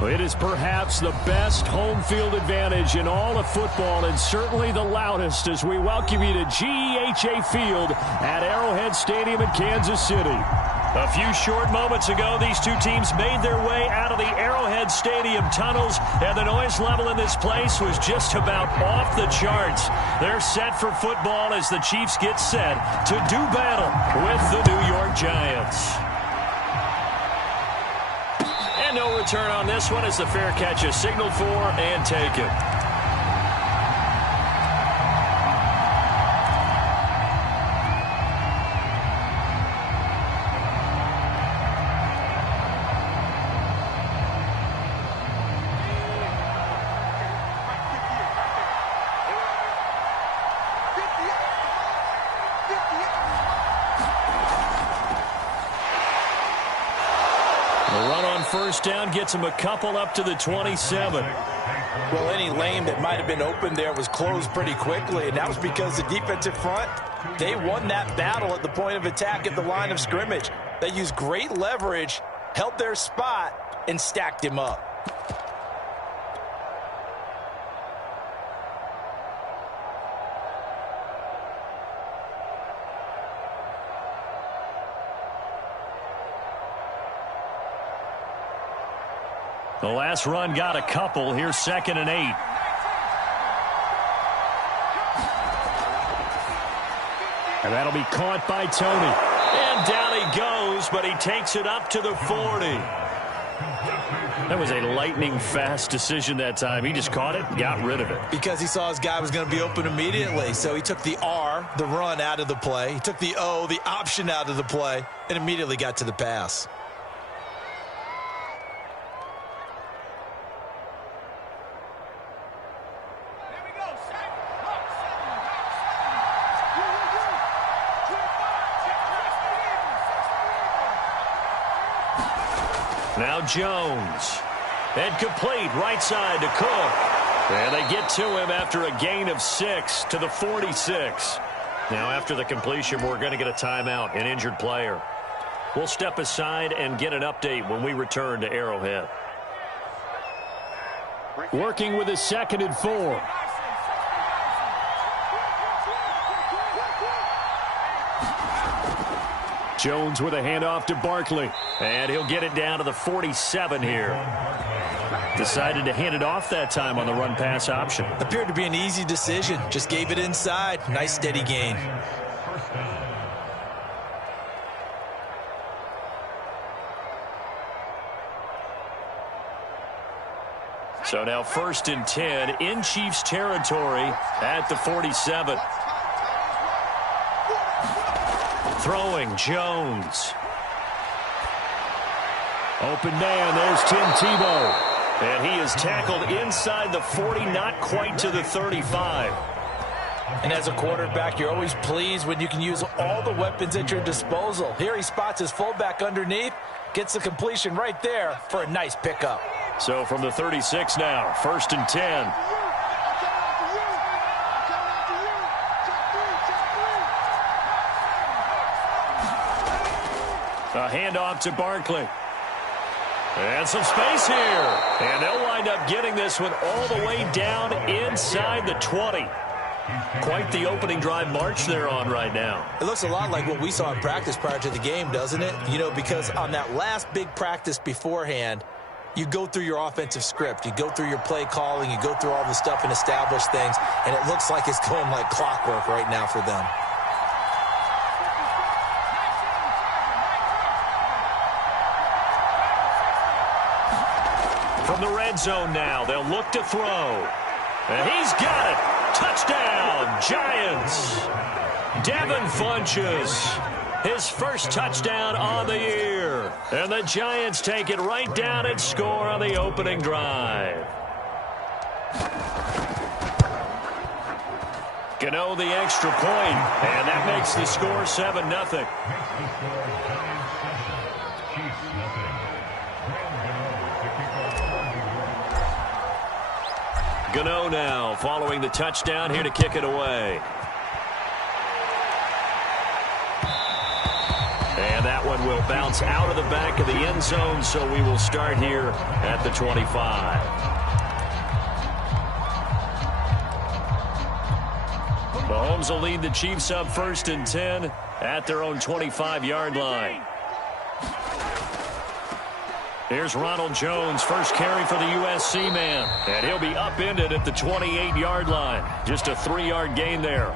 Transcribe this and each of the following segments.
It is perhaps the best home field advantage in all of football, and certainly the loudest, as we welcome you to GEHA Field at Arrowhead Stadium in Kansas City. A few short moments ago, these two teams made their way out of the Arrowhead Stadium tunnels, and the noise level in this place was just about off the charts. They're set for football as the Chiefs get set to do battle with the New York Giants. And no return on this one as the fair catch is signaled for and taken. First down gets him a couple up to the 27. Well, any lane that might have been open there was closed pretty quickly, and that was because the defensive front, they won that battle at the point of attack at the line of scrimmage. They used great leverage, held their spot, and stacked him up. The last run got a couple. Here's 2nd and 8. And that'll be caught by Tony. And down he goes, but he takes it up to the 40. That was a lightning-fast decision that time. He just caught it, got rid of it. Because he saw his guy was going to be open immediately. So he took the R, the run, out of the play. He took the O, the option, out of the play, and immediately got to the pass. Now Jones. And complete right side to Cook. And they get to him after a gain of 6 to the 46. Now after the completion, we're going to get a timeout, an injured player. We'll step aside and get an update when we return to Arrowhead. Working with a 2nd and 4. Jones with a handoff to Barkley. And he'll get it down to the 47 here. Decided to hand it off that time on the run-pass option. Appeared to be an easy decision. Just gave it inside. Nice steady gain. So now 1st and 10 in Chiefs territory at the 47. Throwing, Jones. Open man, there's Tim Tebow. And he is tackled inside the 40, not quite to the 35. And as a quarterback, you're always pleased when you can use all the weapons at your disposal. Here he spots his fullback underneath, gets the completion right there for a nice pickup. So from the 36 now, 1st and 10. A handoff to Barkley. And some space here. And they'll wind up getting this one all the way down inside the 20. Quite the opening drive march they're on right now. It looks a lot like what we saw in practice prior to the game, doesn't it? You know, because on that last big practice beforehand, you go through your offensive script. You go through your play calling. You go through all the stuff and establish things. And it looks like it's going like clockwork right now for them. From the red zone now, they'll look to throw. And he's got it. Touchdown, Giants. Devin Funchess, his first touchdown on the year. And the Giants take it right down and score on the opening drive. Gano the extra point, and that makes the score 7-0. Gano now following the touchdown here to kick it away. And that one will bounce out of the back of the end zone, so we will start here at the 25. Mahomes will lead the Chiefs up 1st and 10 at their own 25-yard line. Here's Ronald Jones, first carry for the USC man. And he'll be upended at the 28-yard line. Just a 3-yard gain there.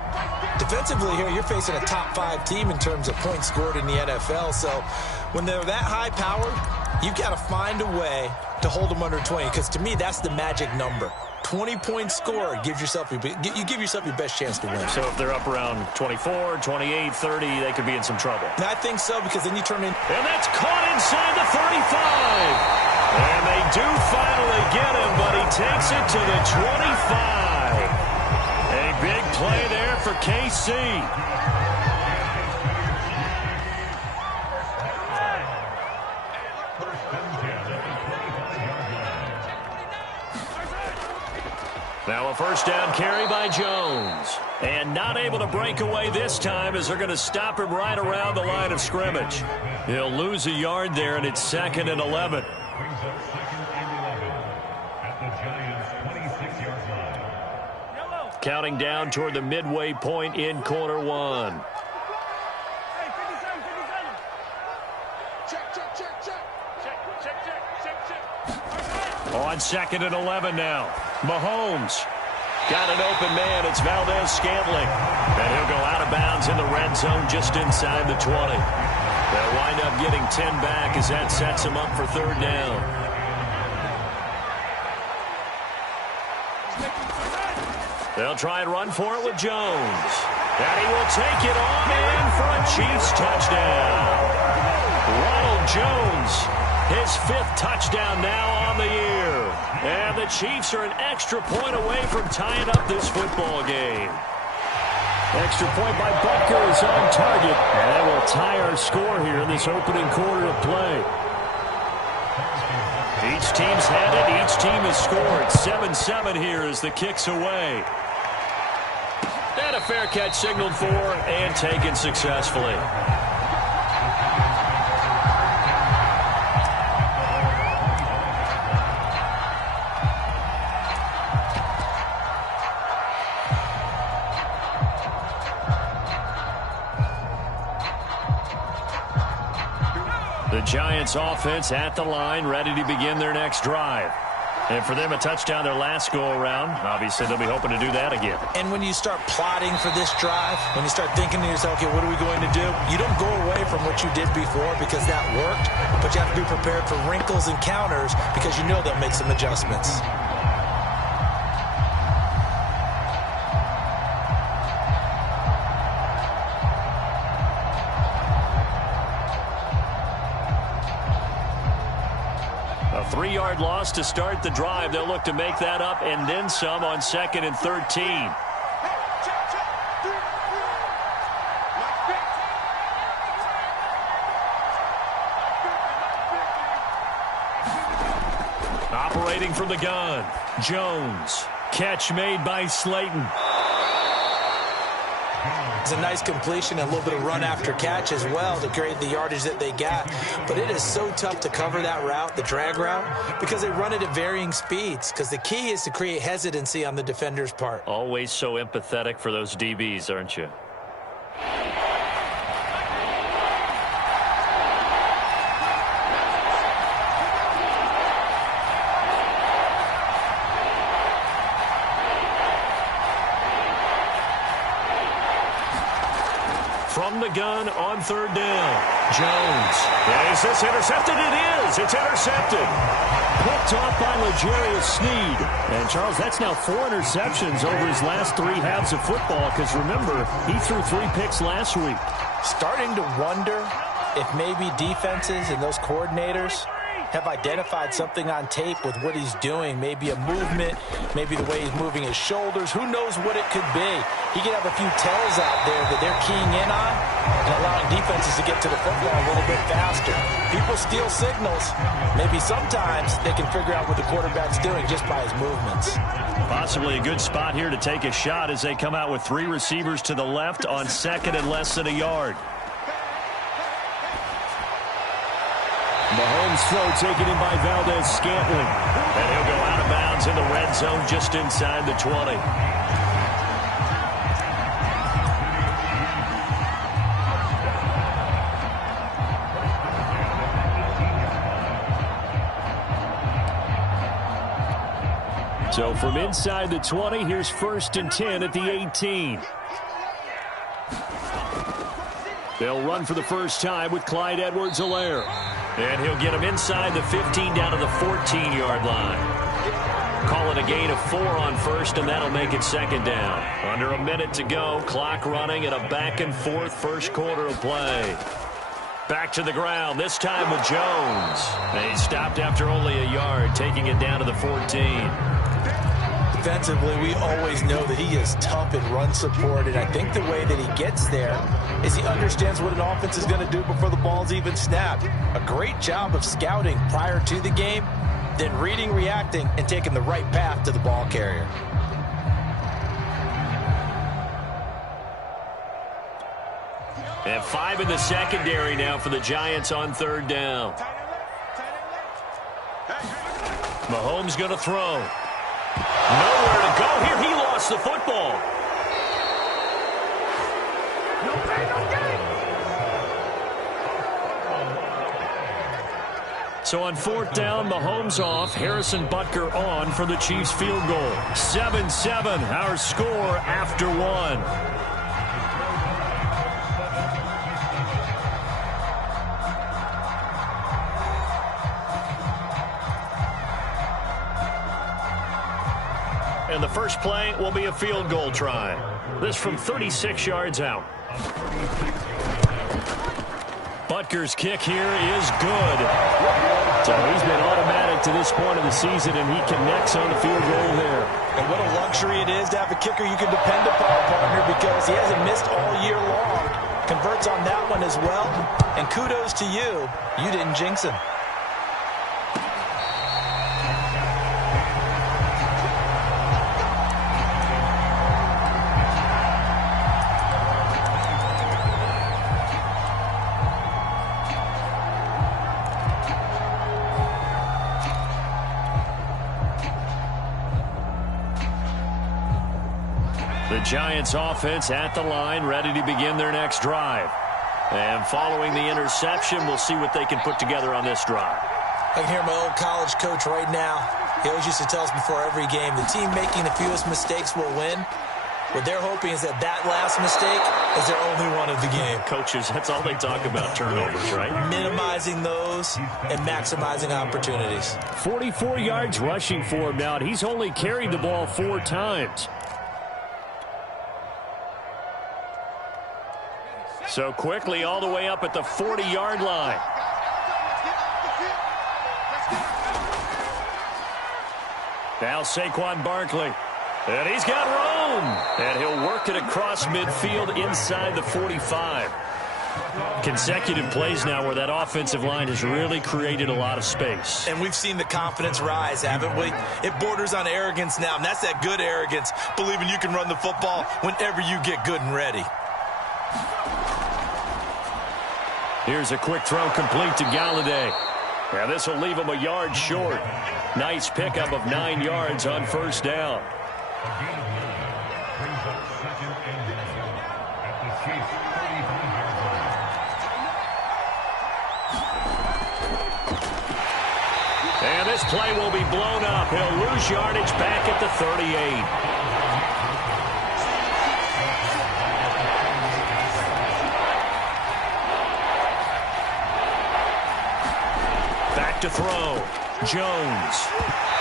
Defensively here, you're facing a top-5 team in terms of points scored in the NFL. So when they're that high-powered, you've got to find a way to hold them under 20. Because to me, that's the magic number. 20-point score gives yourself you give yourself your best chance to win. So if they're up around 24, 28, 30, they could be in some trouble. And I think so, because then you turn in. And that's caught inside the 35. And they do finally get him, but he takes it to the 25. A big play there for KC. Now a first down carry by Jones. And not able to break away this time as they're going to stop him right around the line of scrimmage. He'll lose a yard there, and it's 2nd and 11. Counting down toward the midway point in quarter 1. On 2nd and 11 now. Mahomes got an open man. It's Valdez-Scantling. And he'll go out of bounds in the red zone just inside the 20. They'll wind up getting 10 back as that sets him up for 3rd down. They'll try and run for it with Jones. And he will take it on in for a Chiefs touchdown. Ronald Jones, his 5th touchdown now on the year. And the Chiefs are an extra point away from tying up this football game. Extra point by Butker is on target. And that will tie our score here in this opening quarter of play. Each team's had it. Each team has scored. 7-7 here as the kick's away. And a fair catch signaled for and taken successfully. The Giants offense at the line, ready to begin their next drive. And for them, a touchdown their last go-around. Obviously, they'll be hoping to do that again. And when you start plotting for this drive, when you start thinking to yourself, okay, what are we going to do? You don't go away from what you did before because that worked, but you have to be prepared for wrinkles and counters because you know they'll make some adjustments. A 3-yard loss to start the drive. They'll look to make that up and then some on 2nd and 13. Operating from the gun, Jones. Catch made by Slayton. It's a nice completion, a little bit of run after catch as well to create the yardage that they got. But it is so tough to cover that route, the drag route, because they run it at varying speeds. Because the key is to create hesitancy on the defender's part. Always so empathetic for those DBs, aren't you? From the gun on 3rd down. Jones. Is this intercepted? It is. It's intercepted. Picked off by L'Jarius Sneed. And, Charles, that's now 4 interceptions over his last 3 halves of football because, remember, he threw 3 picks last week. Starting to wonder if maybe defenses and those coordinators have identified something on tape with what he's doing. Maybe a movement, maybe the way he's moving his shoulders. Who knows what it could be? He could have a few tells out there that they're keying in on and allowing defenses to get to the football a little bit faster. People steal signals. Maybe sometimes they can figure out what the quarterback's doing just by his movements. Possibly a good spot here to take a shot as they come out with 3 receivers to the left on 2nd and less than a yard. Mahomes' throw taken in by Valdez-Scantling. And he'll go out of bounds in the red zone just inside the 20. So from inside the 20, here's 1st and 10 at the 18. They'll run for the first time with Clyde Edwards-Helaire. And he'll get him inside the 15 down to the 14-yard line. Call it a gain of 4 on first, and that'll make it 2nd down. Under a minute to go, clock running, and a back-and-forth first quarter of play. Back to the ground, this time with Jones. And he stopped after only a yard, taking it down to the 14. Defensively, we always know that he is tough in run support, and I think the way that he gets there is he understands what an offense is going to do before the ball's even snapped. A great job of scouting prior to the game, then reading, reacting, and taking the right path to the ball carrier. And 5 in the secondary now for the Giants on 3rd down. Mahomes going to throw. Nowhere to go here. He lost the football. So on 4th down, Mahomes off. Harrison Butker on for the Chiefs field goal. 7-7, our score after 1. And the first play will be a field goal try. This from 36 yards out. Butker's kick here is good. So he's been automatic to this point of the season, and he connects on the field goal there. And what a luxury it is to have a kicker you can depend upon, partner, because he hasn't missed all year long. Converts on that one as well. And kudos to you. You didn't jinx him. The Giants offense at the line, ready to begin their next drive. And following the interception, we'll see what they can put together on this drive. I can hear my old college coach right now. He always used to tell us before every game, the team making the fewest mistakes will win. What they're hoping is that that last mistake is their only one of the game. Coaches, that's all they talk about, turnovers, right? Minimizing those and maximizing opportunities. 44 yards rushing for him now, and he's only carried the ball 4 times. So quickly all the way up at the 40-yard line. Now Saquon Barkley. And he's got room. And he'll work it across midfield inside the 45. Consecutive plays now where that offensive line has really created a lot of space. And we've seen the confidence rise, haven't we? It borders on arrogance now, and that's that good arrogance, believing you can run the football whenever you get good and ready. Here's a quick throw complete to Galladay. Now this will leave him a yard short. Nice pickup of 9 yards on 1st down. And this play will be blown up. He'll lose yardage back at the 38. To throw. Jones.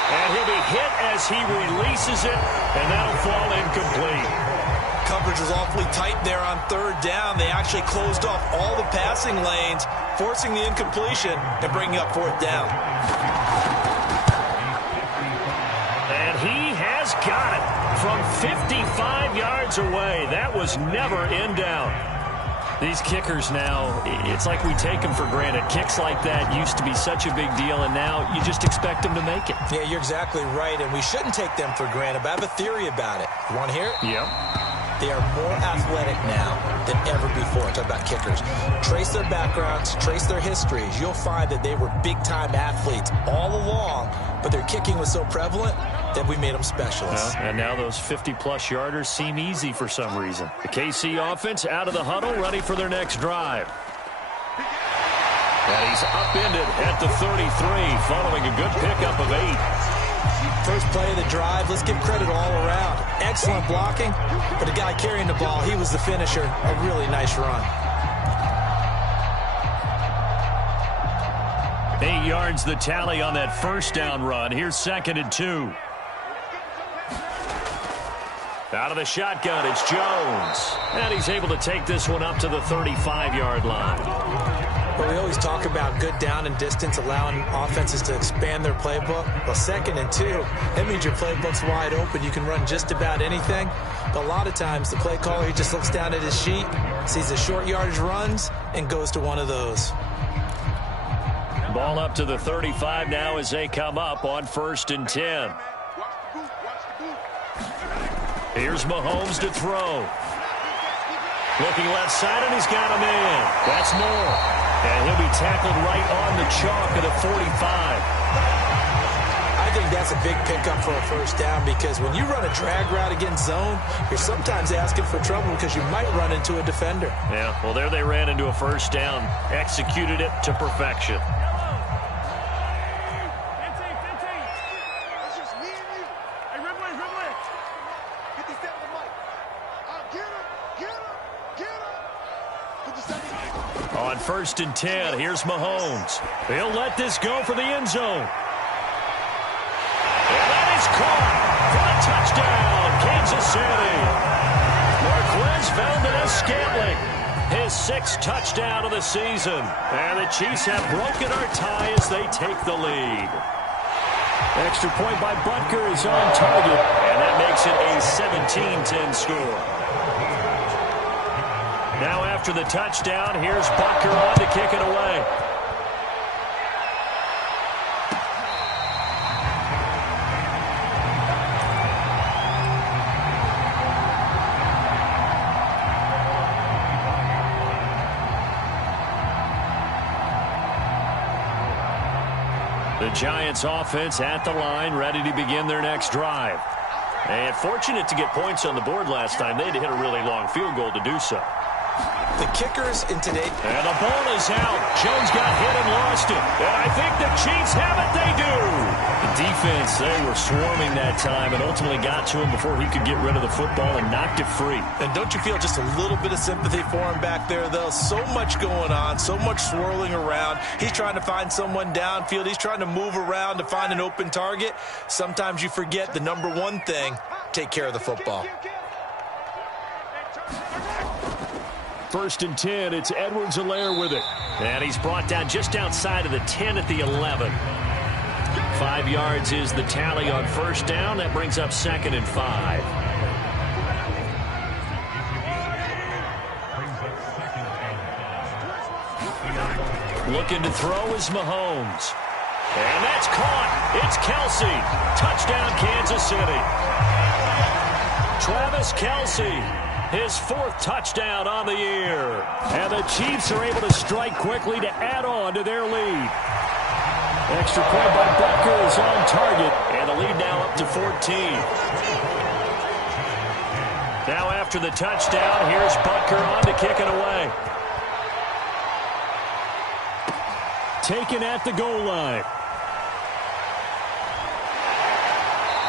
And he'll be hit as he releases it, and that'll fall incomplete. Coverage was awfully tight there on 3rd down. They actually closed off all the passing lanes, forcing the incompletion and bringing up 4th down. And he has got it from 55 yards away. That was never in doubt. These kickers now, it's like we take them for granted. Kicks like that used to be such a big deal, and now you just expect them to make it. Yeah, you're exactly right, and we shouldn't take them for granted, but I have a theory about it. You want to hear it? Yep. they are more athletic now than ever before. Talk about kickers. Trace their backgrounds, trace their histories. You'll find that they were big-time athletes all along, but their kicking was so prevalent that we made them specialists. And now those 50-plus yarders seem easy for some reason. The KC offense out of the huddle, ready for their next drive. And he's upended at the 33, following a good pickup of 8. First play of the drive, let's give credit all around. Excellent blocking, but the guy carrying the ball, he was the finisher. A really nice run. 8 yards the tally on that first down run. Here's 2nd and 2. Out of the shotgun, it's Jones. And he's able to take this one up to the 35-yard line. Well, we always talk about good down and distance, allowing offenses to expand their playbook. Well, 2nd and 2, that means your playbook's wide open. You can run just about anything. But a lot of times, the play caller, he just looks down at his sheet, sees the short yardage runs, and goes to one of those. Ball up to the 35 now as they come up on 1st and 10. Here's Mahomes to throw. Looking left side, and he's got a man. That's Moore. And he'll be tackled right on the chalk at the 45. I think that's a big pickup for a first down, because when you run a drag route against zone, you're sometimes asking for trouble because you might run into a defender. Yeah, well, there they ran into a first down. Executed it to perfection. On 1st and 10, here's Mahomes. He'll let this go for the end zone. And that is caught for a touchdown, Kansas City. Marquez Valdez-Scantling, his 6th touchdown of the season. And the Chiefs have broken our tie as they take the lead. Extra point by Butker is on target, and that makes it a 17-10 score. Now after the touchdown, here's Butker on to kick it away. The Giants offense at the line, ready to begin their next drive. And fortunate to get points on the board last time. They had to hit a really long field goal to do so. The kickers in today. And the ball is out. Jones got hit and lost it. And I think the Chiefs have it. They do. The defense, they were swarming that time and ultimately got to him before he could get rid of the football and knocked it free. And don't you feel just a little bit of sympathy for him back there, though? So much going on, so much swirling around. He's trying to find someone downfield. He's trying to move around to find an open target. Sometimes you forget the number one thing, take care of the football. 1st and 10, it's Edwards-Helaire with it. And he's brought down just outside of the 10 at the 11. 5 yards is the tally on 1st down. That brings up 2nd and 5. Looking to throw is Mahomes. And that's caught. It's Kelce. Touchdown, Kansas City. Travis Kelce. His 4th touchdown on the year. And the Chiefs are able to strike quickly to add on to their lead. Extra point by Butker is on target. And the lead now up to 14. Now after the touchdown, here's Butker on to kick it away. Taken at the goal line.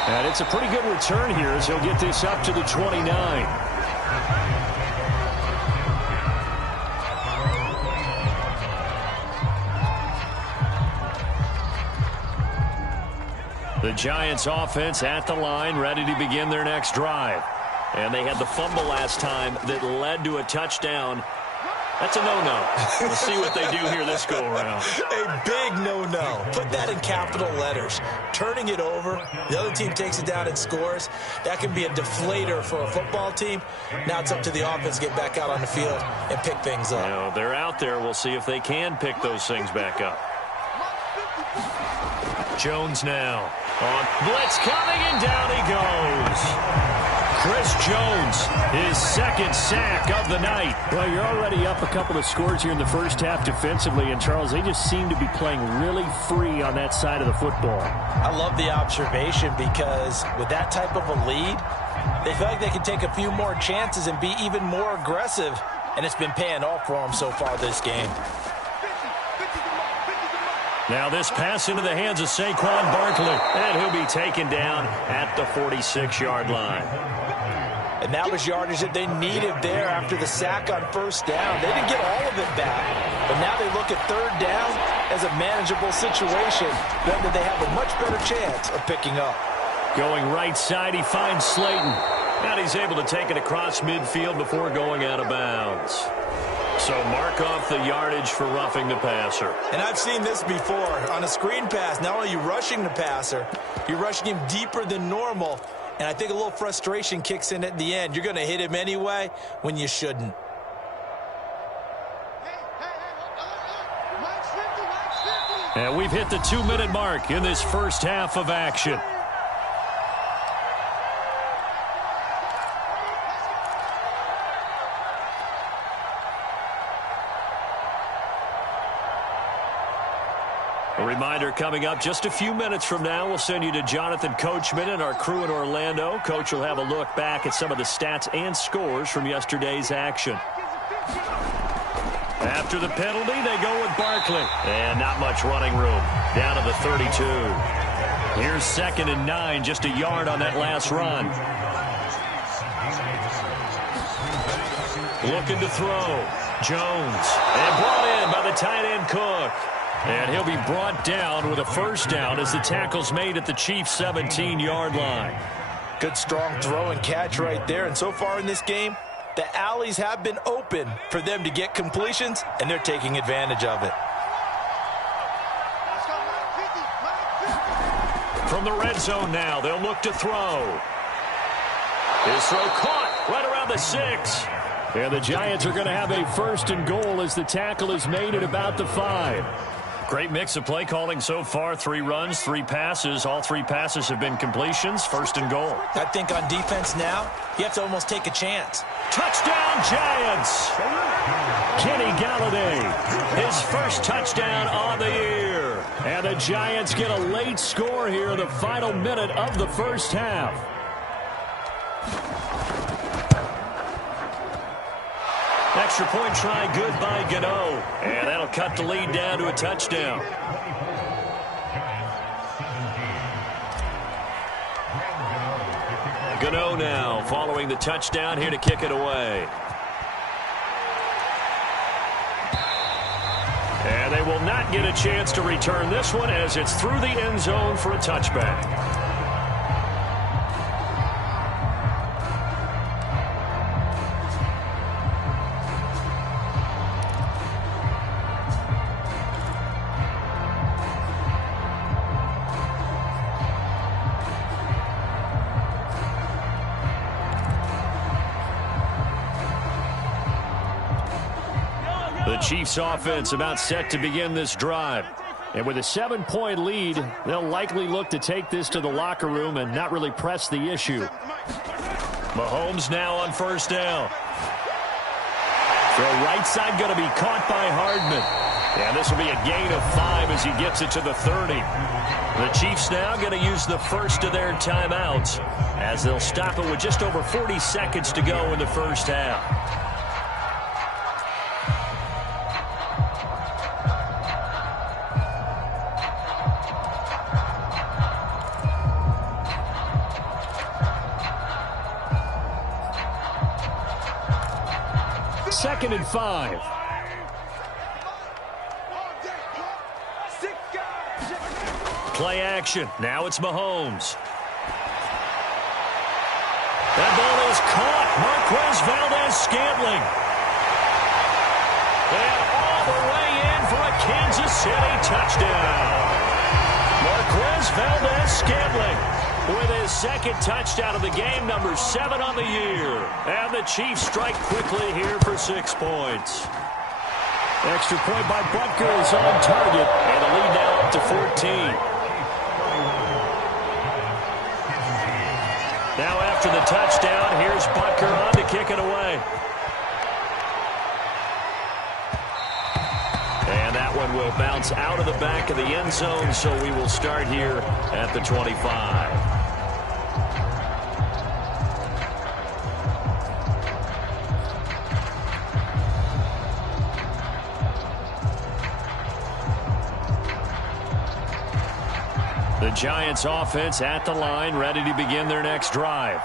And it's a pretty good return here as he'll get this up to the 29. The Giants offense at the line, ready to begin their next drive. And they had the fumble last time that led to a touchdown. That's a no-no. We'll see what they do here this go-around. A big no-no. Put that in capital letters. Turning it over, the other team takes it down and scores. That can be a deflator for a football team. Now it's up to the offense to get back out on the field and pick things up. You know, they're out there. We'll see if they can pick those things back up. Jones now on blitz coming, and down he goes. Chris Jones, his second sack of the night. Well, you're already up a couple of scores here in the first half defensively, and Charles, they just seem to be playing really free on that side of the football. I love the observation because with that type of a lead, they feel like they can take a few more chances and be even more aggressive, and it's been paying off for them so far this game. Now this pass into the hands of Saquon Barkley, and he'll be taken down at the 46-yard line. And that was yardage that they needed there after the sack on first down. They didn't get all of it back, but now they look at third down as a manageable situation, one that they have a much better chance of picking up. Going right side, he finds Slayton. And he's able to take it across midfield before going out of bounds. So mark off the yardage for roughing the passer. And I've seen this before. On a screen pass, not only are you rushing the passer, you're rushing him deeper than normal. And I think a little frustration kicks in at the end. You're going to hit him anyway when you shouldn't. And we've hit the 2-minute mark in this first half of action. A reminder coming up just a few minutes from now, we'll send you to Jonathan Coachman and our crew in Orlando. Coach will have a look back at some of the stats and scores from yesterday's action. After the penalty, they go with Barkley. And not much running room. Down to the 32. Here's 2nd and 9, just a yard on that last run. Looking to throw. Jones. And brought in by the tight end Cook. And he'll be brought down with a first down as the tackle's made at the Chiefs' 17-yard line. Good strong throw and catch right there. And so far in this game, the alleys have been open for them to get completions, and they're taking advantage of it. From the red zone now, they'll look to throw. His throw caught right around the 6. And the Giants are going to have a 1st and goal as the tackle is made at about the 5. Great mix of play calling so far. 3 runs, 3 passes. All 3 passes have been completions. 1st and goal. I think on defense now, you have to almost take a chance. Touchdown, Giants! Kenny Galladay, his first touchdown on the year. And the Giants get a late score here in the final minute of the first half. Extra point try good by Gano. And that'll cut the lead down to a touchdown. Gano now following the touchdown here to kick it away. And they will not get a chance to return this one as it's through the end zone for a touchback. The Chiefs offense about set to begin this drive. And with a 7-point lead, they'll likely look to take this to the locker room and not really press the issue. Mahomes now on first down. Throw right side going to be caught by Hardman. And this will be a gain of 5 as he gets it to the 30. The Chiefs now going to use the first of their timeouts as they'll stop it with just over 40 seconds to go in the first half. Second and 5. Play action. Now it's Mahomes. That ball is caught. Marquez Valdes-Scantling. And all the way in for a Kansas City touchdown. Marquez Valdes-Scantling with his second touchdown of the game, number 7 on the year. And the Chiefs strike quickly here for 6 points. Extra point by Butker is on target, and the lead now up to 14. Now after after the touchdown. Here's Butker on to kick it away. And that one will bounce out of the back of the end zone, so we will start here at the 25. The Giants offense at the line, ready to begin their next drive.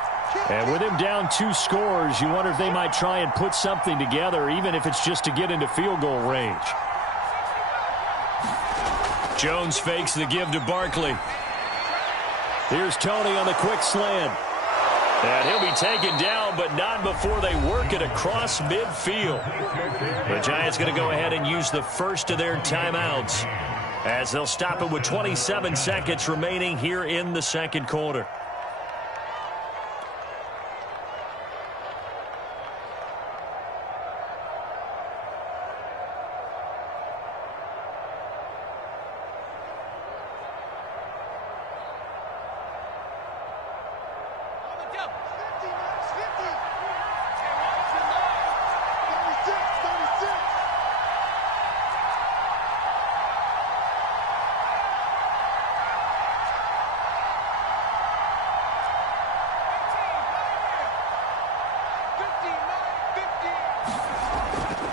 And with him down 2 scores, you wonder if they might try and put something together, even if it's just to get into field goal range. Jones fakes the give to Barkley. Here's Tony on the quick slant. And he'll be taken down, but not before they work it across midfield. The Giants going to go ahead and use the first of their timeouts, as they'll stop it with 27 seconds remaining here in the second quarter.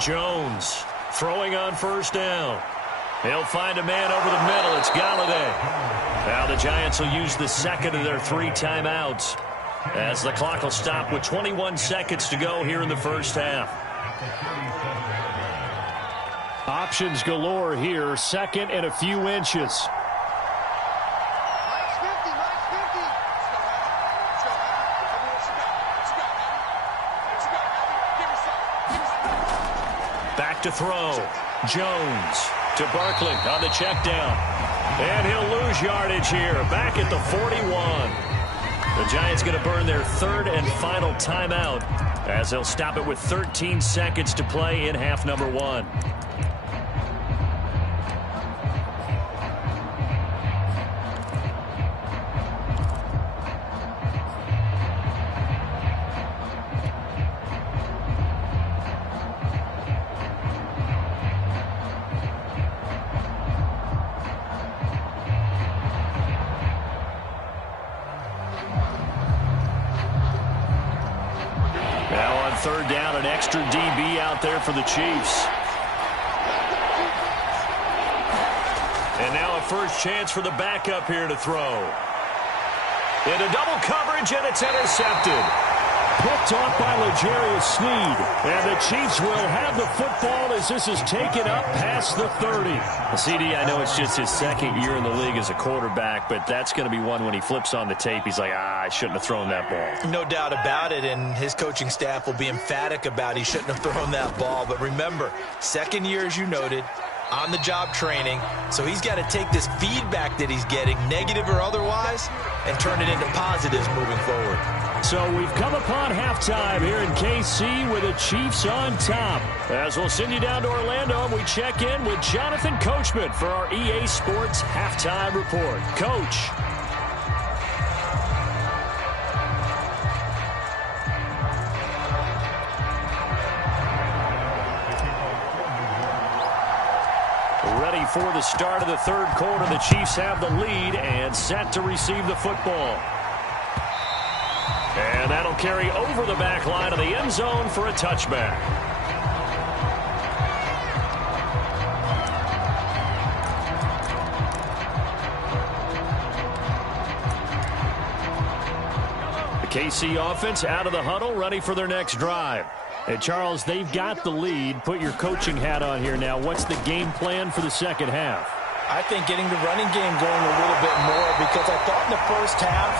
Jones throwing on first down. He'll find a man over the middle. It's Galladay. Now the Giants will use the second of their 3 timeouts, as the clock will stop with 21 seconds to go here in the first half. Options galore here. Second and a few inches. Back to throw. Jones to Barkley on the check down. And he'll lose yardage here. Back at the 41. The Giants going to burn their 3rd and final timeout, as they'll stop it with 13 seconds to play in half number 1. Third down, an extra DB out there for the Chiefs. And now a first chance for the backup here to throw. Into double coverage, and it's intercepted. Picked off by L'Jarius Sneed. And the Chiefs will have the football as this is taken up past the 30. Well, CD, I know it's just his 2nd year in the league as a quarterback, but that's going to be one when he flips on the tape, he's like, I shouldn't have thrown that ball. No doubt about it, and his coaching staff will be emphatic about he shouldn't have thrown that ball. But remember, 2nd year, as you noted, on-the-job training, so he's got to take this feedback that he's getting, negative or otherwise, and turn it into positives moving forward. So we've come upon halftime here in KC with the Chiefs on top. As we'll send you down to Orlando, and we check in with Jonathan Coachman for our EA Sports Halftime Report. Coach. Ready for the start of the 3rd quarter. The Chiefs have the lead and set to receive the football. And that'll carry over the back line of the end zone for a touchback. The KC offense out of the huddle, ready for their next drive. And Charles, they've got the lead. Put your coaching hat on here now. What's the game plan for the second half? I think getting the running game going a little bit more, because I thought in the first half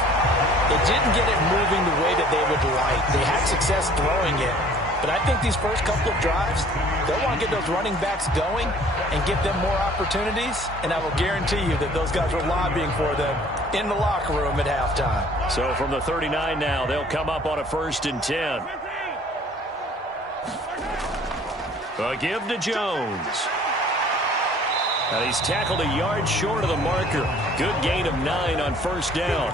they didn't get it moving the way that they would like. They had success throwing it, but I think these first couple of drives, they'll want to get those running backs going and give them more opportunities, and I will guarantee you that those guys are lobbying for them in the locker room at halftime. So from the 39 now, they'll come up on a 1st and 10. A give to Jones. And he's tackled a yard short of the marker. Good gain of 9 on first down.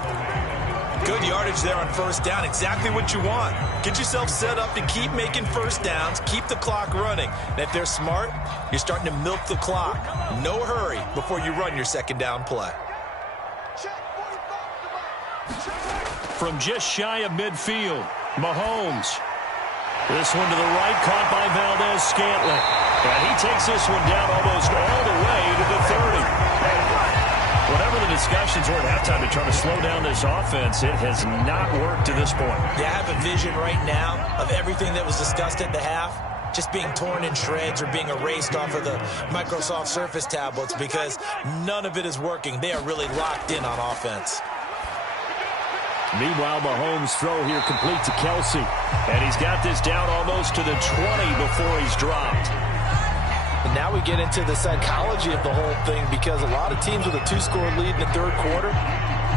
Good yardage there on first down. Exactly what you want. Get yourself set up to keep making first downs. Keep the clock running. And if they're smart, you're starting to milk the clock. No hurry before you run your second down play. From just shy of midfield, Mahomes. This one to the right, caught by Valdez-Scantling. And he takes this one down almost all the way to the 30. Whatever the discussions were at halftime to try to slow down this offense, it has not worked to this point. Yeah, I have a vision right now of everything that was discussed at the half just being torn in shreds or being erased off of the Microsoft Surface tablets because none of it is working. They are really locked in on offense. Meanwhile, Mahomes' throw here complete to Kelsey. And he's got this down almost to the 20 before he's dropped. And now we get into the psychology of the whole thing because a lot of teams with a 2-score lead in the third quarter,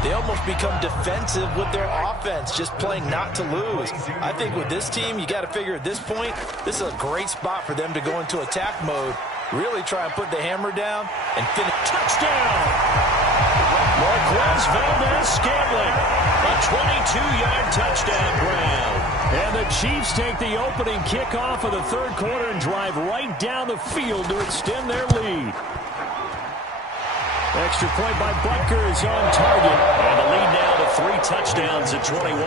they almost become defensive with their offense, just playing not to lose. I think with this team, you got to figure at this point, this is a great spot for them to go into attack mode, really try and put the hammer down and finish. Touchdown! Marquez Valdez-Scantling, a 22-yard touchdown grab. And the Chiefs take the opening kickoff of the third quarter and drive right down the field to extend their lead. Extra point by Butker is on target. And the lead now to 3 touchdowns at 21.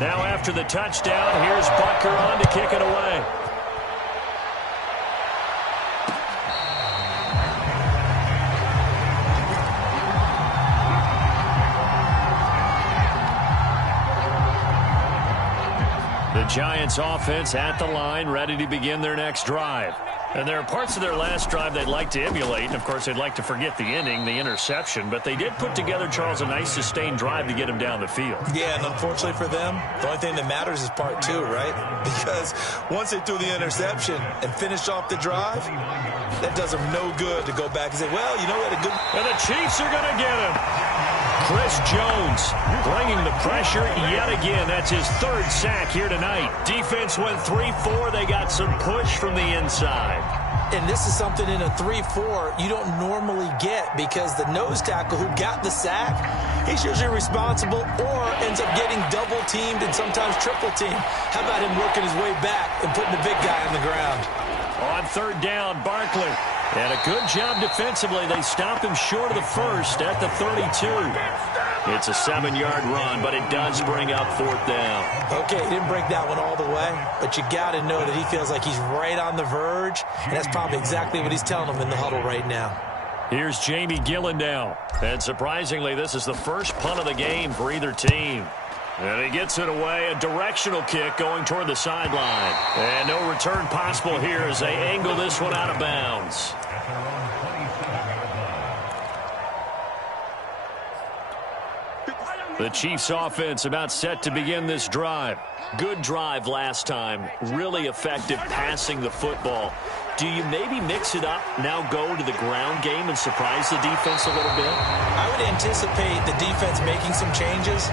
Now after the touchdown, here's Butker on to kick it away. The Giants offense at the line, ready to begin their next drive. And there are parts of their last drive they'd like to emulate. And, of course, they'd like to forget the ending, the interception. But they did put together, Charles, a nice sustained drive to get him down the field. Yeah, and unfortunately for them, the only thing that matters is part 2, right? Because once they threw the interception and finished off the drive, that does them no good to go back and say, well, you know, we had a good... And the Chiefs are going to get him. Chris Jones bringing the pressure yet again. That's his 3rd sack here tonight. Defense went 3-4. They got some push from the inside. And this is something in a 3-4 you don't normally get because the nose tackle who got the sack, he's usually responsible or ends up getting double-teamed and sometimes triple-teamed. How about him working his way back and putting the big guy on the ground? On 3rd down, Barkley. And a good job defensively. They stop him short of the first at the 32. It's a 7-yard run, but it does bring up 4th down. Okay, he didn't break that one all the way, but you got to know that he feels like he's right on the verge, and that's probably exactly what he's telling them in the huddle right now. Here's Jamie Gillen now. And surprisingly, this is the first punt of the game for either team. And he gets it away, a directional kick going toward the sideline. And no return possible here as they angle this one out of bounds. The Chiefs offense about set to begin this drive. Good drive last time. Really effective passing the football. Do you maybe mix it up, now go to the ground game and surprise the defense a little bit? I would anticipate the defense making some changes,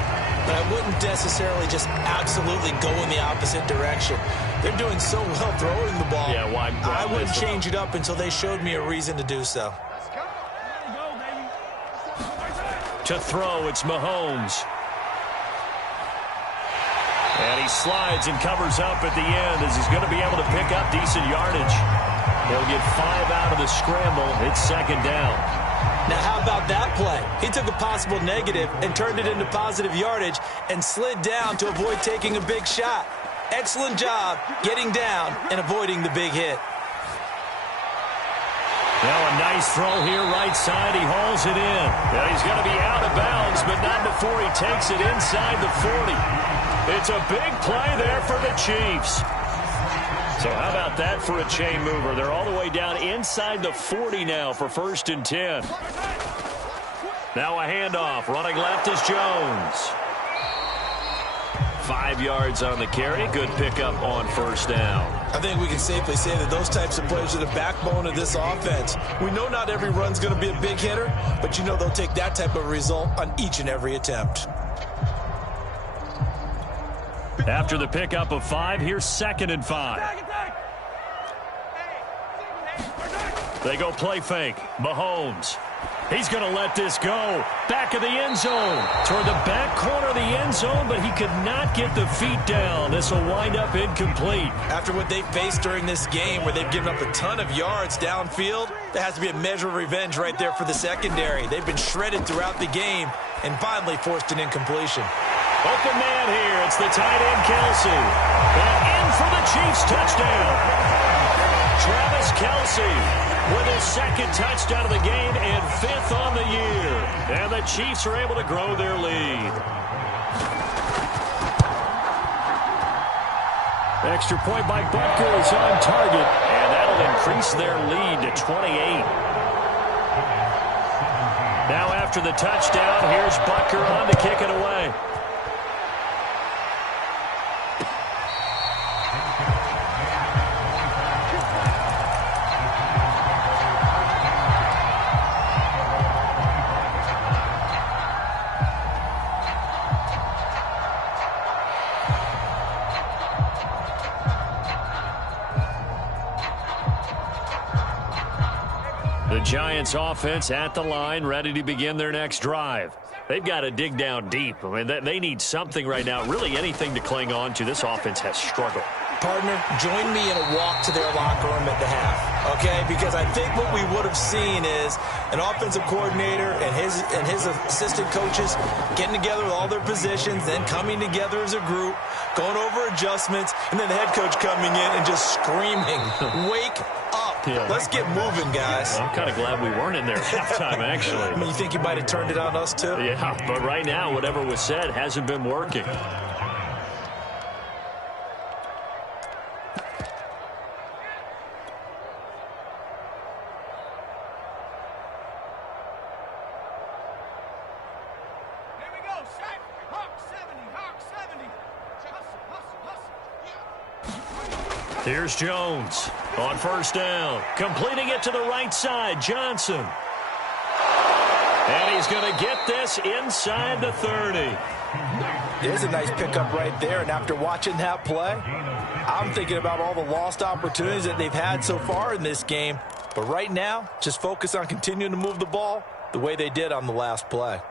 but I wouldn't necessarily just absolutely go in the opposite direction. They're doing so well throwing the ball. Yeah, why? I wouldn't change it up until they showed me a reason to do so. To throw, it's Mahomes. And he slides and covers up at the end as he's going to be able to pick up decent yardage. He'll get 5 out of the scramble. It's 2nd down. Now, how about that play? He took a possible negative and turned it into positive yardage and slid down to avoid taking a big shot. Excellent job getting down and avoiding the big hit. Now a nice throw here, right side. He hauls it in. And he's going to be out of bounds, but not before he takes it inside the 40. It's a big play there for the Chiefs. So how about that for a chain mover? They're all the way down inside the 40 now for 1st and 10. Now a handoff. Running left is Jones. 5 yards on the carry. Good pickup on 1st down. I think we can safely say that those types of plays are the backbone of this offense. We know not every run's going to be a big hitter, but you know they'll take that type of result on each and every attempt. After the pickup of 5, here's 2nd and 5. They go play fake. Mahomes. He's going to let this go. Back of the end zone. Toward the back corner of the end zone, but he could not get the feet down. This will wind up incomplete. After what they faced during this game where they've given up a ton of yards downfield, there has to be a measure of revenge right there for the secondary. They've been shredded throughout the game and finally forced an incompletion. Open man here. It's the tight end, Kelsey. And in for the Chiefs touchdown. Travis Kelsey with his second touchdown of the game and 5th on the year. And the Chiefs are able to grow their lead. Extra point by Butker is on target. And that'll increase their lead to 28. Now after the touchdown, here's Butker on to kick it away. The Giants offense at the line, ready to begin their next drive. They've got to dig down deep. I mean, they need something right now, really anything to cling on to. This offense has struggled. Partner, join me in a walk to their locker room at the half, okay? Because I think what we would have seen is an offensive coordinator and his assistant coaches getting together with all their positions, then coming together as a group, going over adjustments, and then the head coach coming in and just screaming, "Wake up. Yeah. Let's get moving, guys." I'm kind of glad we weren't in there at halftime, actually. I mean, you think you might have turned it on us, too? Yeah, but right now, whatever was said hasn't been working. Here's Jones on first down. Completing it to the right side, Johnson. And he's going to get this inside the 30. There's a nice pickup right there, and after watching that play, I'm thinking about all the lost opportunities that they've had so far in this game. But right now, just focus on continuing to move the ball the way they did on the last play.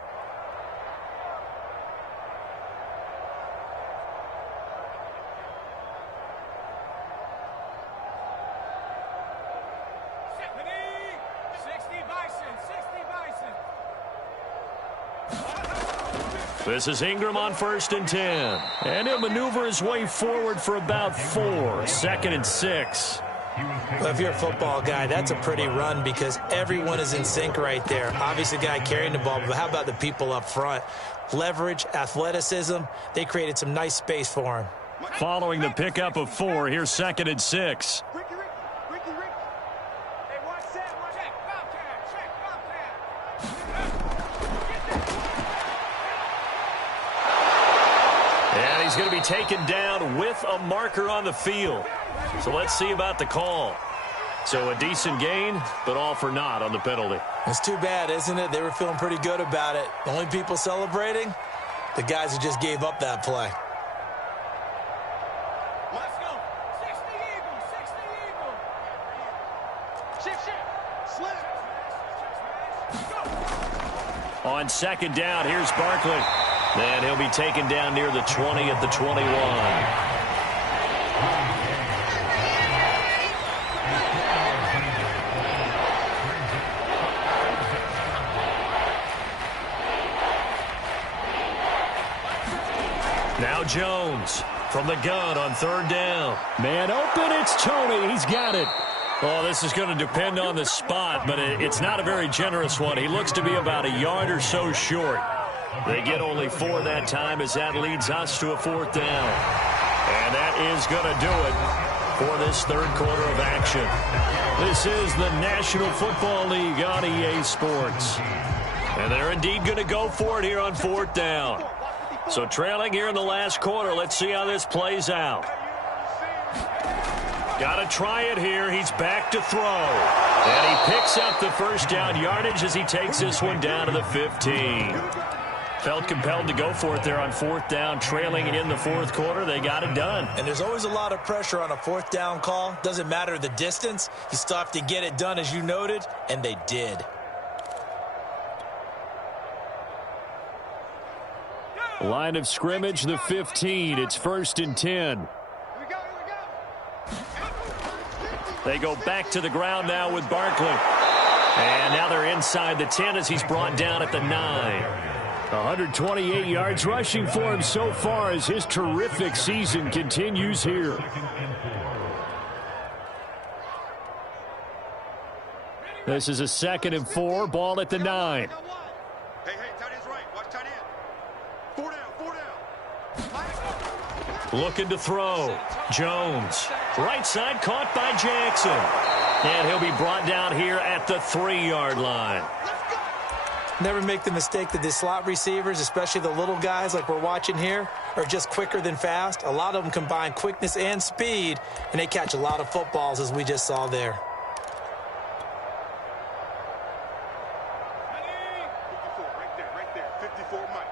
This is Ingram on 1st and 10. And he'll maneuver his way forward for about 4. 2nd and 6. Well, if you're a football guy, that's a pretty run because everyone is in sync right there. Obviously, the guy carrying the ball, but how about the people up front? Leverage, athleticism, they created some nice space for him. Following the pickup of 4, here's 2nd and 6. He's going to be taken down with a marker on the field. So let's see about the call. So a decent gain, but all for naught on the penalty. It's too bad, isn't it? They were feeling pretty good about it. The only people celebrating, the guys who just gave up that play. Let's go. 60 Eagle, 60 Eagle. Slip. On 2nd down, here's Barkley. And he'll be taken down near the 20 at the 21. Now Jones from the gun on 3rd down. Man open, it's Tony. He's got it. Oh, this is going to depend on the spot, but it's not a very generous one. He looks to be about a yard or so short. They get only 4 that time as that leads us to a 4th down. And that is going to do it for this 3rd quarter of action. This is the National Football League on EA Sports. And they're indeed going to go for it here on 4th down. So trailing here in the last quarter, let's see how this plays out. Got to try it here. He's back to throw. And he picks up the 1st down yardage as he takes this one down to the 15. Felt compelled to go for it there on 4th down, trailing in the 4th quarter. They got it done. And there's always a lot of pressure on a 4th down call. Doesn't matter the distance. You still have to get it done, as you noted, and they did. Line of scrimmage, the 15. It's 1st and 10. They go back to the ground now with Barkley. And now they're inside the 10 as he's brought down at the 9. 128 yards rushing for him so far as his terrific season continues here. This is a 2nd and 4. Ball at the 9. Hey, tight end's right. Watch tight end. 4 down. Looking to throw. Jones. Right side caught by Jackson. And he'll be brought down here at the 3-yard line. Never make the mistake that the slot receivers, especially the little guys like we're watching here, are just quicker than fast. A lot of them combine quickness and speed, and they catch a lot of footballs, as we just saw there. Right there. 54, Mike.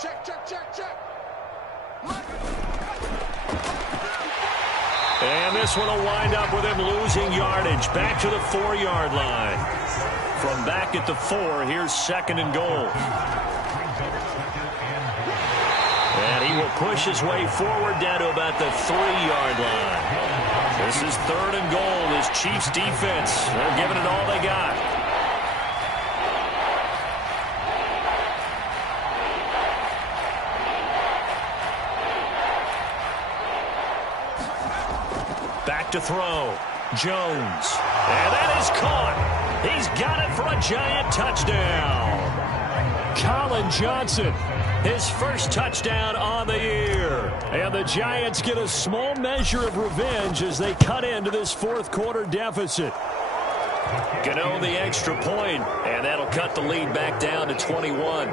Check. And this one will wind up with him losing yardage. Back to the 4-yard line. From back at the 4, here's 2nd and goal. And he will push his way forward down to about the 3-yard line. This is 3rd and goal. This Chiefs defense, they're giving it all they got. Back to throw. Jones. And that is caught. He's got it for a giant touchdown. Colin Johnson, his first touchdown on the year. And the Giants get a small measure of revenge as they cut into this 4th quarter deficit. Gano the extra point, and that'll cut the lead back down to 21.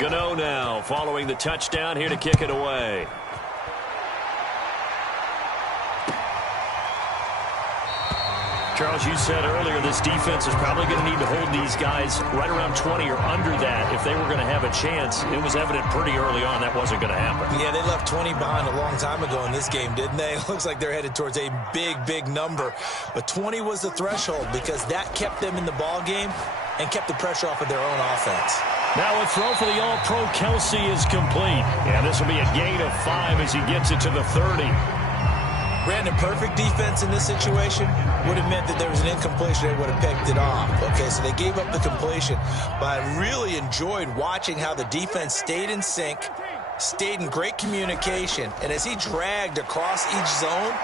Gano now following the touchdown here to kick it away. Charles, you said earlier this defense is probably going to need to hold these guys right around 20 or under that if they were going to have a chance. It was evident pretty early on that wasn't going to happen. Yeah, they left 20 behind a long time ago in this game, didn't they? It looks like they're headed towards a big number. But 20 was the threshold because that kept them in the ball game and kept the pressure off of their own offense. Now a throw for the All-Pro Kelsey is complete. Yeah, this will be a gain of 5 as he gets it to the 30. Brandon, perfect defense in this situation would have meant that there was an incompletion. They would have picked it off. Okay, so they gave up the completion. But I really enjoyed watching how the defense stayed in sync, stayed in great communication. And as he dragged across each zone,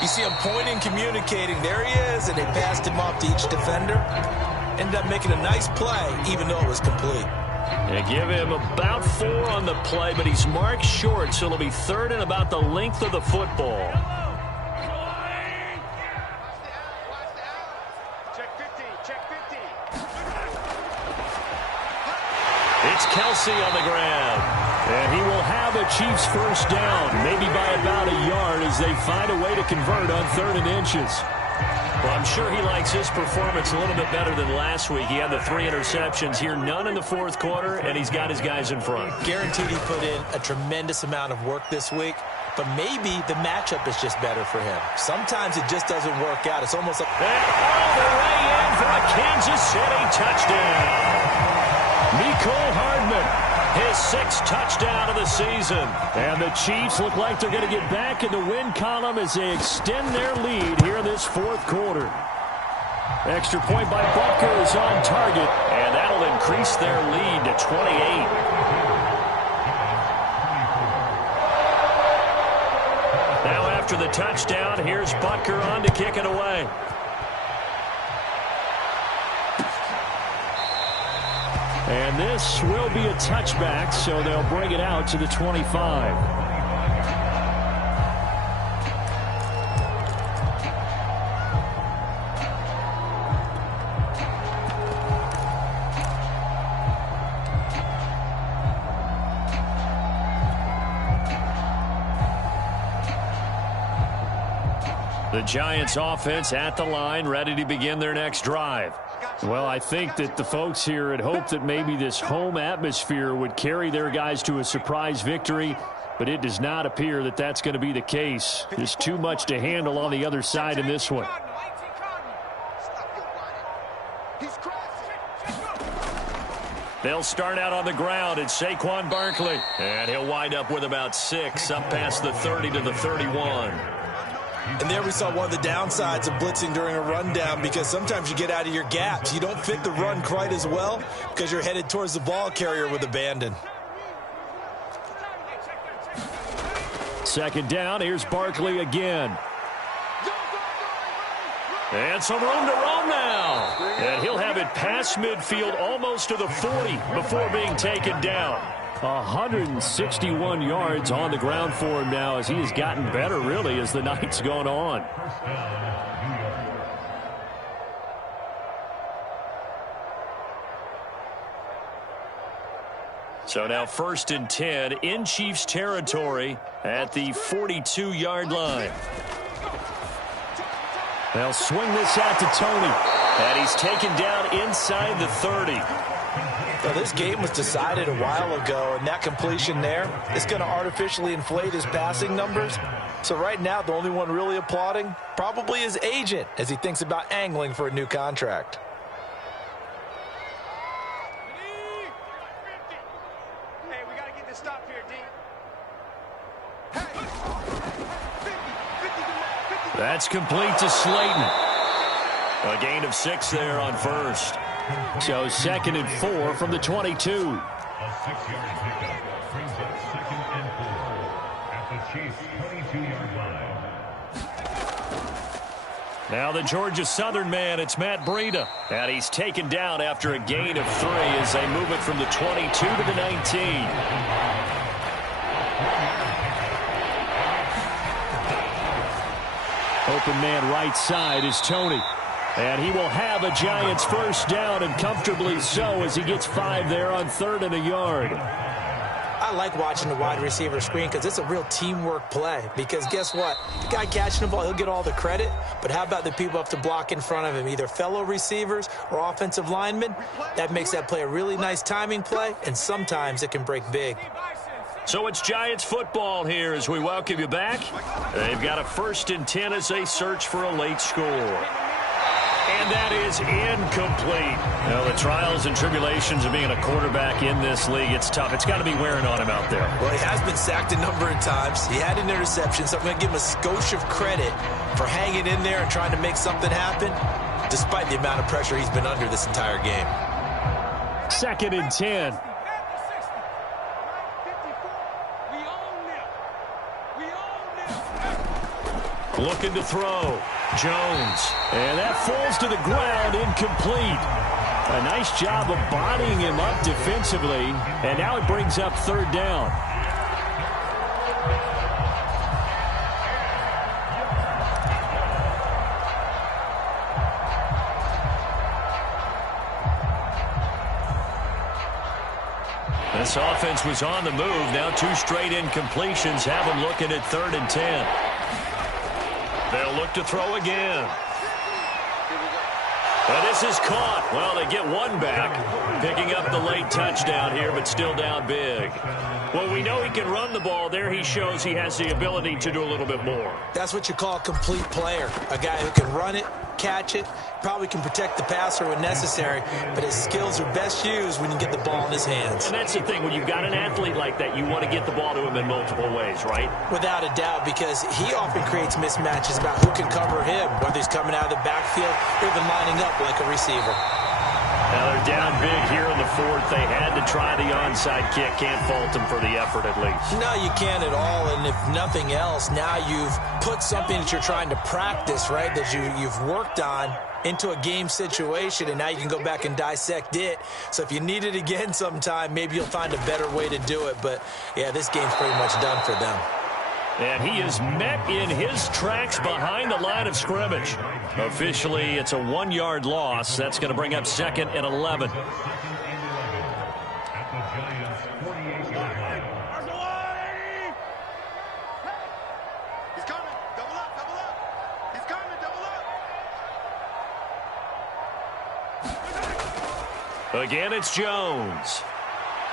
you see him pointing, communicating. There he is, and they passed him off to each defender. Ended up making a nice play, even though it was complete. They give him about 4 on the play, but he's marked short, so it'll be 3rd and about the length of the football. It's Kelsey on the ground. And he will have a Chiefs first down, maybe by about a yard as they find a way to convert on 3rd and inches. Well, I'm sure he likes his performance a little bit better than last week. He had the 3 interceptions here, none in the 4th quarter, and he's got his guys in front. Guaranteed he put in a tremendous amount of work this week, but maybe the matchup is just better for him. Sometimes it just doesn't work out. It's almost like... And all the way in for a Kansas City touchdown. Mecole Hardman, his 6th touchdown of the season. And the Chiefs look like they're going to get back in the win column as they extend their lead here in this 4th quarter. Extra point by Butker is on target, and that'll increase their lead to 28. Now after the touchdown, here's Butker on to kick it away. And this will be a touchback, so they'll bring it out to the 25. The Giants offense at the line, ready to begin their next drive. Well, I think that the folks here had hoped that maybe this home atmosphere would carry their guys to a surprise victory. but it does not appear that that's going to be the case. There's too much to handle on the other side in this one. They'll start out on the ground. It's Saquon Barkley. And he'll wind up with about 6, up past the 30 to the 31. And there we saw one of the downsides of blitzing during a rundown, because sometimes you get out of your gaps. You don't fit the run quite as well because you're headed towards the ball carrier with abandon. Second down, here's Barkley again. And some room to roam now. And he'll have it past midfield almost to the 40 before being taken down. 161 yards on the ground for him now as he has gotten better, really, as the night's gone on. So now 1st and 10 in Chiefs territory at the 42-yard line. They'll swing this out to Tony. And he's taken down inside the 30. Well, this game was decided a while ago, and that completion there is going to artificially inflate his passing numbers. So right now, the only one really applauding probably his agent as he thinks about angling for a new contract. Hey, we got to get this stop here, D. That's complete to Slayton. A gain of 6 there on first. So 2nd and 4 from the 22. A 6-yard pickup brings up 2nd and 4 at the Chiefs' 22-yard line. Now the Georgia Southern man, it's Matt Breida. And he's taken down after a gain of 3 as they move it from the 22 to the 19. Open man right side is Tony. And he will have a Giants first down, and comfortably so, as he gets 5 there on 3rd and a yard. I like watching the wide receiver screen because it's a real teamwork play. Because guess what? The guy catching the ball, he'll get all the credit. But how about the people up to block in front of him, either fellow receivers or offensive linemen? That makes that play a really nice timing play, and sometimes it can break big. So it's Giants football here as we welcome you back. They've got a 1st and 10 as they search for a late score. And that is incomplete. Now, the trials and tribulations of being a quarterback in this league, it's tough. It's got to be wearing on him out there. Well, he has been sacked a number of times. He had an interception, so I'm going to give him a skosh of credit for hanging in there and trying to make something happen, despite the amount of pressure he's been under this entire game. 2nd and 10. Looking to throw. Jones. And that falls to the ground, incomplete. A nice job of bodying him up defensively. And now it brings up 3rd down. This offense was on the move. Now 2 straight incompletions have them looking at 3rd and 10. They'll look to throw again. Well, this is caught. Well, they get 1 back, picking up the late touchdown here, but still down big. Well, we know he can run the ball. There he shows he has the ability to do a little bit more. That's what you call a complete player, a guy who can run it, catch it, probably can protect the passer when necessary, but his skills are best used when you get the ball in his hands. And that's the thing. When you've got an athlete like that, you want to get the ball to him in multiple ways, right? Without a doubt, because he often creates mismatches about who can cover him, whether he's coming out of the backfield or even lining up like a receiver. Now they're down big here in the 4th. They had to try the onside kick. Can't fault them for the effort at least. No, you can't at all. And if nothing else, now you've put something that you're trying to practice, right, that you've worked on into a game situation, and now you can go back and dissect it. So if you need it again sometime, maybe you'll find a better way to do it. But, yeah, this game's pretty much done for them. And he is met in his tracks behind the line of scrimmage. Officially, it's a 1-yard loss. That's going to bring up 2nd and 11. At the Giants' 48-yard line. He's coming. Double up, double up. He's coming, double up. Again, it's Jones.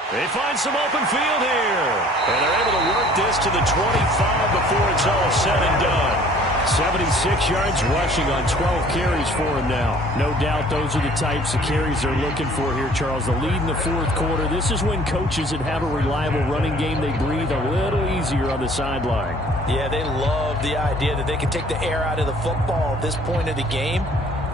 They find some open field here. And they're able to work this to the 25 before it's all said and done. 76 yards rushing on 12 carries for him now. No doubt those are the types of carries they're looking for here, Charles. The lead in the fourth quarter. This is when coaches that have a reliable running game, they breathe a little easier on the sideline. Yeah, they love the idea that they can take the air out of the football at this point of the game.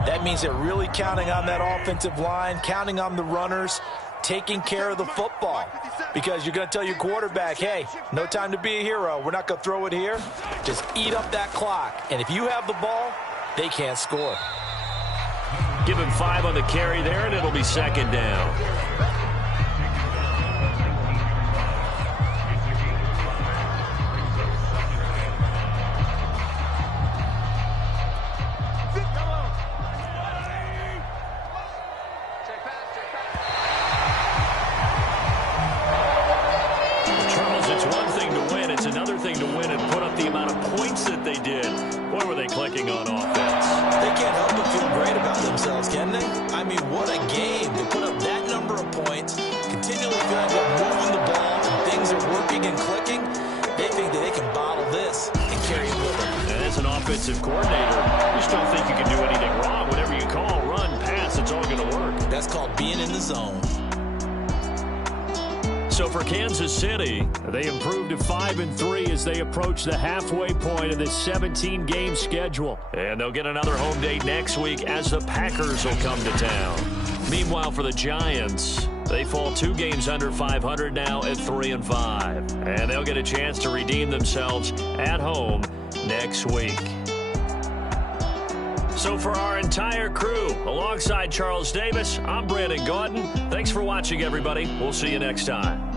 That means they're really counting on that offensive line, counting on the runners, taking care of the football. Because you're going to tell your quarterback, hey, no time to be a hero. We're not going to throw it here. Just eat up that clock. And if you have the ball, they can't score. Give him 5 on the carry there, and it'll be second down. Clicking on offense. They can't help but feel great about themselves, can they? I mean, what a game to put up that number of points, continually feel like they're moving the ball and things are working and clicking. They think that they can bottle this and carry it with them. And as an offensive coordinator, you just don't think you can do anything wrong. Whatever you call, run, pass, it's all going to work. That's called being in the zone. So for Kansas City, they improved to 5-3 as they approach the halfway point of this 17-game schedule. And they'll get another home date next week as the Packers will come to town. Meanwhile, for the Giants, they fall 2 games under 500 now at 3-5. And they'll get a chance to redeem themselves at home next week. So for our entire crew, alongside Charles Davis, I'm Brandon Gaudin. Thanks for watching, everybody. We'll see you next time.